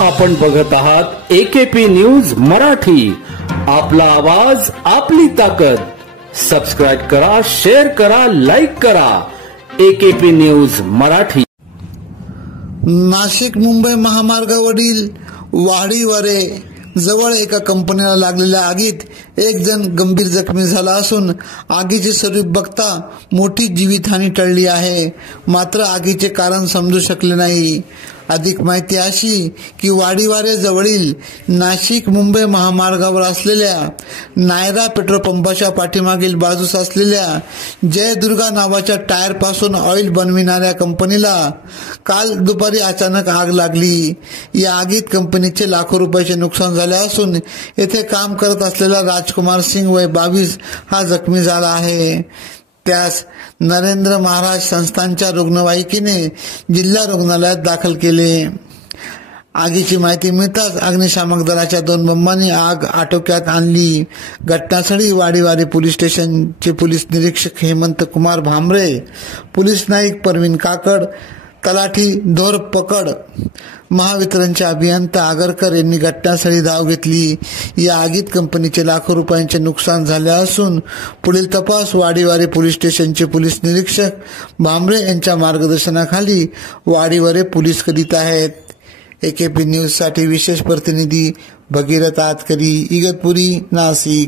आपण बघत आहात एकेपी न्यूज मराठी। आपला आवाज आपली ताकद। सबस्क्राइब करा, शेअर करा, लाईक करा। AKP news Marathi. नाशिक मुंबई महामार्गावरील वाडीवारे जवळ एका कंपनीला लागलेल्या आगीत एक जण गंभीर जखमी झाला असून आगीचे स्वरूप बघता मोठी जीवितहानी टळली आहे। मात्र आगीचे कारण समजू शकले नाही। अधिक माहिती अशी की वाडीवारे जवळील नाशिक मुंबई महामार्गावर असलेल्या नायरा पेट्रोल पंपाच्या पाठीमागील बाजूस असलेल्या जयदुर्गा नावाच्या टायर पासून ऑइल बनविणाऱ्या कंपनीला काल दुपारी अचानक आग लागली। या आगीत कंपनीचे लाखो रुपयाचे नुकसान झाले असून येथे काम करत असलेला राजकुमार सिंग वय 22 हा जखमी झाला आहे। त्यास नरेंद्र महाराज संस्थानच्या रुग्णवाहिकेने जिल्हा रुग्णालयात दाखल केले। आगीची माहिती मिळताच अग्निशामक दलाच्या 2 बंबांनी आग आटोक्यात आणली। घटनास्थळी वाडीवारी पोलीस स्टेशनचे पोलीस निरीक्षक हेमंत कुमार भांबरे, पोलीस नाईक परवीन काकड, तलाठी धोरपकड, महावितरणचे अभियंता आगरकर यांनी घटनास्थळी धाव घेतली। या आगीत कंपनीचे लाखो रुपयांचे नुकसान झाले असून पुढील तपास वाडीवारे पोलीस स्टेशनचे पोलीस निरीक्षक भांबरे यांच्या मार्गदर्शनाखाली वाडीवारे पोलीस करीत आहेत। एकेपी न्यूज साठी विशेष प्रतिनिधी भगीरथ आतकरी, इगतपुरी, नाशिक।